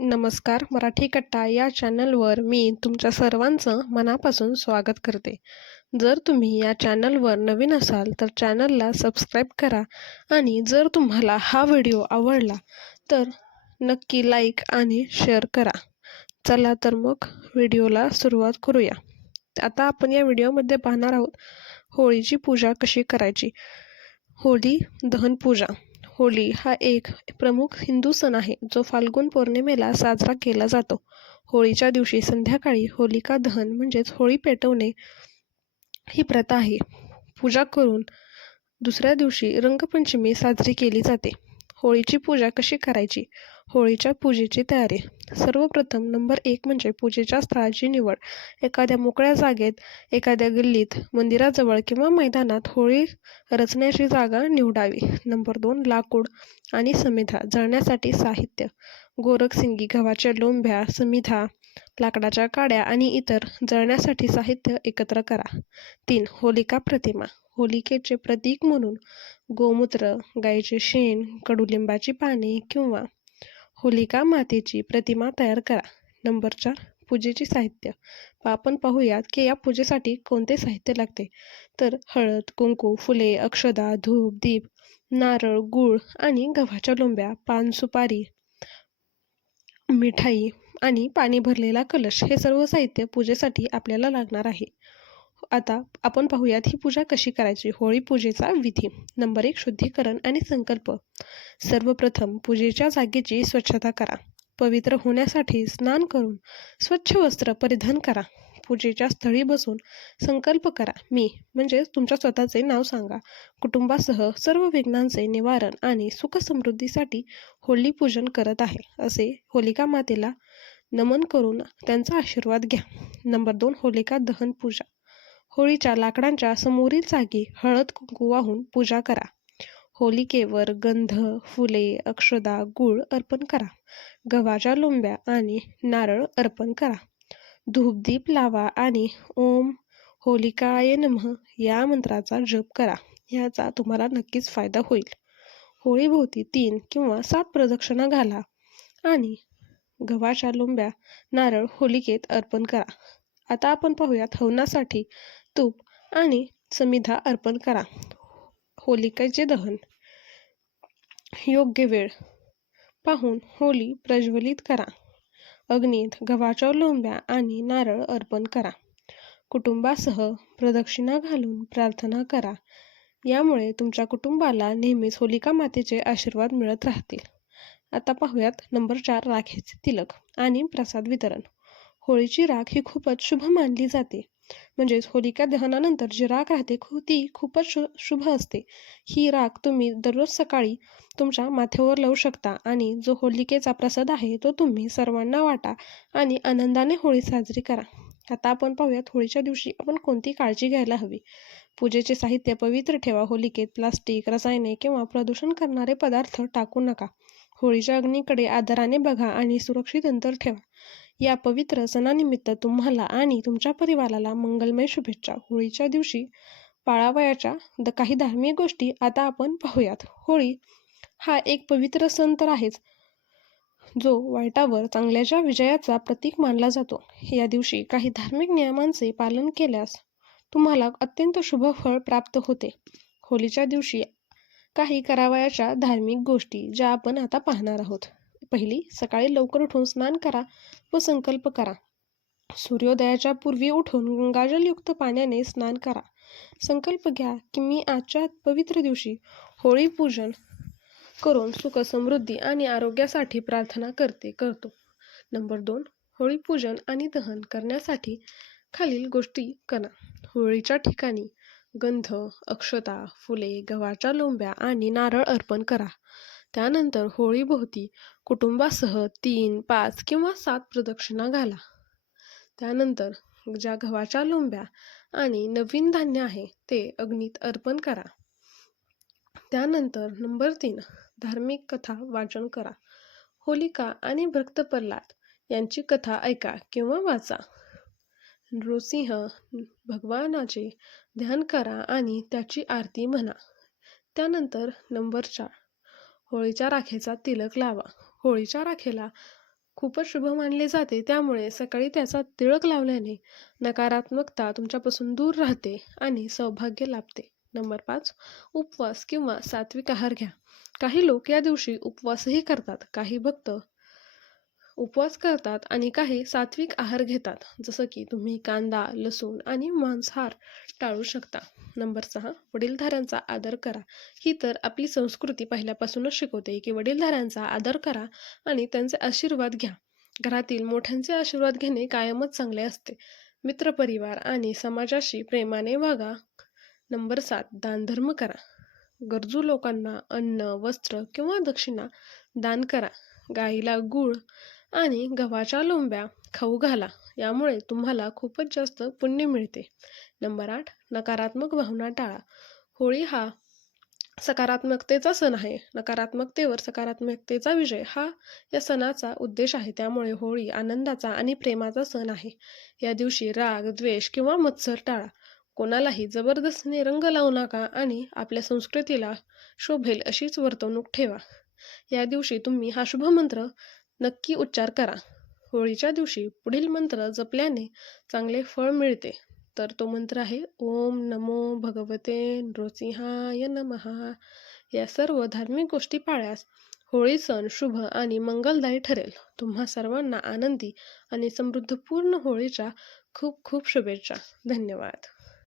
नमस्कार मराठी कट्टा या चॅनलवर मी तुमच्या सर्वांचं मनापासून स्वागत करते. जर तुम्ही या चॅनलवर नवीन असाल तर चॅनलला सबस्क्राईब करा आणि जर तुम्हाला हा व्हिडिओ आवडला तर नक्की लाईक आणि शेअर करा. चला तर मग व्हिडिओला सुरुवात करूया. आता आपण या व्हिडिओमध्ये पाहणार आहोत होळीची पूजा कशी करायची? होळी दहन पूजा होळी हा एक प्रमुख हिंदू सण आहे जो फाल्गुन पौर्णिमेला साजरा केला जातो. होळीच्या दिवशी संध्याकाळी होलिका दहन म्हणजेच होळी पेटवणे ही प्रथा आहे. पूजा करून दुसऱ्या दिवशी रंगपंचमी साजरी केली जाते. होळीची पूजा कशी करायची? होळीच्या पूजेची तयारी. सर्वप्रथम नंबर एक म्हणजे पूजेच्या स्थळाची निवड. एखाद्या मोकळ्या जागेत एखाद्या गल्लीत मंदिराजवळ किंवा मैदानात होळी रचण्याची जागा निवडावी. नंबर दोन लाकूड आणि समिधा जळण्यासाठी साहित्य. गोरखसिंगी गव्हाच्या लोंब्या समिधा लाकडाच्या काड्या आणि इतर जळण्यासाठी साहित्य एकत्र करा. तीन होलिका प्रतिमा. होलिकेचे प्रतीक म्हणून गोमूत्र गाईचे शेण कडुलिंबाची पाने किंवा होलिका मातेची प्रतिमा तयार करा. नंबर चार पूजेची साहित्य. आपण पाहूयात की या पूजेसाठी कोणते साहित्य लागते? तर हळद कुंकू फुले अक्षदा धूप दीप नारळ गूळ आणि गव्हाच्या लोंब्या पान सुपारी मिठाई आणि पाणी भरलेला कलश हे सर्व साहित्य पूजेसाठी आपल्याला लागणार आहे. आता आपण पाहूयात ही पूजा कशी करायची? होळी पूजेचा विधी. नंबर एक शुद्धीकरण आणि संकल्प. सर्वप्रथम पूजेच्या जागेची स्वच्छता करा. पवित्र होण्यासाठी स्नान करून स्वच्छ वस्त्र परिधान करा. पूजेच्या स्थळी बसून संकल्प करा. मी म्हणजे तुमच्या स्वतःचे नाव सांगा. कुटुंबासह सर्व विघ्नांचे निवारण आणि सुख समृद्धीसाठी होळी पूजन करत आहे असे होलिका मातेला नमन करून त्यांचा आशीर्वाद घ्या. नंबर दोन होलिका दहन पूजा. होळीच्या लाकडांच्या समोरील जागी हळद कुंकू वाहून पूजा करा. होलिकेवर गंध फुले अक्षदा गूळ अर्पण करा. गव्हाच्या लोंब्या आणि नारळ अर्पण करा. धूपदीप लावा आणि ओम होलिकाय नमः या मंत्राचा जप करा. याचा तुम्हाला नक्कीच फायदा होईल. होळीभोवती तीन किंवा सात प्रदक्षिणा घाला आणि गव्हाच्या लोंब्या नारळ होलिकेत अर्पण करा. आता आपण पाहूयात हवनासाठी तूप आणि समिधा अर्पण करा. होलिकेचे दहन. योग्य वेळ. पाहून होली प्रज्वलित करा. अग्नीत गव्हाच्या लोंब्या आणि नारळ अर्पण करा. कुटुंबासह प्रदक्षिणा घालून प्रार्थना करा. यामुळे तुमच्या कुटुंबाला नेहमीच होलिका मातेचे आशीर्वाद मिळत राहतील. आता पाहूयात नंबर चार राखेचे तिलक आणि प्रसाद वितरण. होळीची राख ही खूपच शुभ मानली जाते. म्हणजेच होलिका दहनानंतर जी राख राहते ती खूपच शु शुभ असते. ही राख तुम्ही दररोज सकाळी तुमच्या माथ्यावर लावू शकता आणि जो होलिकेचा प्रसाद आहे तो तुम्ही सर्वांना वाटा आणि आनंदाने होळी साजरी करा. आता आपण पाहूयात होळीच्या दिवशी आपण कोणती काळजी घ्यायला हवी? पूजेचे साहित्य पवित्र ठेवा होलिकेत प्लास्टिक रसायने किंवा प्रदूषण करणारे पदार्थ टाकू नका. होळीच्या अग्नीकडे आदराने बघा आणि सुरक्षित अंतर ठेवा. या पवित्र सणानिमित्त तुम्हाला आणि तुमच्या परिवाराला मंगलमय शुभेच्छा. होळीच्या दिवशी पाळावयाच्या द काही धार्मिक गोष्टी आता आपण पाहूयात. होळी हा एक पवित्र सण तर आहेच. जो वाईटावर चांगल्याच्या विजयाचा प्रतीक मानला जातो. या दिवशी काही धार्मिक नियमांचे पालन केल्यास तुम्हाला अत्यंत शुभ फळ प्राप्त होते. होळीच्या दिवशी काही करावयाच्या धार्मिक गोष्टी ज्या आपण आता पाहणार आहोत. पहिली सकाळी लवकर उठून स्नान करा व संकल्प करा. सूर्योदयाच्या पूर्वी उठून गंगाजलयुक्त पाण्याने स्नान करा. संकल्प घ्या की मी आजच्या पवित्र दिवशी होळी पूजन करून सुख समृद्धी आणि आरोग्यासाठी प्रार्थना करते करतो. नंबर दोन होळी पूजन आणि दहन करण्यासाठी खालील गोष्टी करा. होळीच्या ठिकाणी गंध अक्षता फुले गव्हाच्या लोंब्या आणि नारळ अर्पण करा. त्यानंतर होळीभोवती कुटुंबासह तीन पाच किंवा सात प्रदक्षिणा घाला. त्यानंतर ज्या गव्हाच्या लोंब्या आणि नवीन धान्य आहे ते अग्नीत अर्पण करा. त्यानंतर नंबर तीन धार्मिक कथा वाचन करा. होलिका आणि भक्त प्रल्हाद यांची कथा ऐका किंवा वाचा. नृसिंह भगवानाचे ध्यान करा आणि त्याची आरती म्हणा. त्यानंतर नंबर चार होळीच्या राखेचा तिलक लावा. होळीच्या राखेला खूपच शुभ मानले जाते. त्यामुळे सकाळी त्याचा तिळक लावल्याने नकारात्मकता तुमच्यापासून दूर राहते आणि सौभाग्य लाभते. नंबर पाच उपवास किंवा सात्विक आहार घ्या. काही लोक या दिवशी उपवासही करतात. काही भक्त उपवास करतात आणि काही सात्विक आहार घेतात जसं की तुम्ही कांदा लसूण आणि मांसाहार टाळू शकता. नंबर सहा वडीलधाऱ्यांचा आदर करा. ही तर आपली संस्कृती पहिल्यापासूनच शिकवते की वडीलधाऱ्यांचा आदर करा आणि त्यांचे आशीर्वाद घ्या. घरातील मोठ्यांचे आशीर्वाद घेणे कायमच चांगले असते. मित्रपरिवार आणि समाजाशी प्रेमाने वागा. नंबर सात दानधर्म करा. गरजू लोकांना अन्न वस्त्र किंवा दक्षिणा दान करा. गाईला गूळ आणि गव्हाच्या लोंब्या खाऊ घाला. यामुळे तुम्हाला खूपच जास्त पुण्य मिळते. नंबर आठ नकारात्मक भावना टाळा. होळी हा सकारात्मकतेचा सण आहे. नकारात्मकतेवर सकारात्मकतेचा विजय हा या सणाचा उद्देश आहे. त्यामुळे होळी आनंदाचा आणि प्रेमाचा सण आहे. या दिवशी राग द्वेष किंवा मत्सर टाळा. कोणालाही जबरदस्तीने रंग लावू नका आणि आपल्या संस्कृतीला शोभेल अशीच वर्तवणूक ठेवा. या दिवशी तुम्ही हा शुभ मंत्र नक्की उच्चार करा. होळीच्या दिवशी पुढील मंत्र जपल्याने चांगले फळ मिळते. तर तो मंत्र आहे ओम नमो भगवते नृसिंहाय नमहा या सर्व धार्मिक गोष्टी पाळल्यास होळी सण शुभ आणि मंगलदायी ठरेल. तुम्हा सर्वांना आनंदी आणि समृद्धपूर्ण होळीच्या खूप खूप शुभेच्छा. धन्यवाद.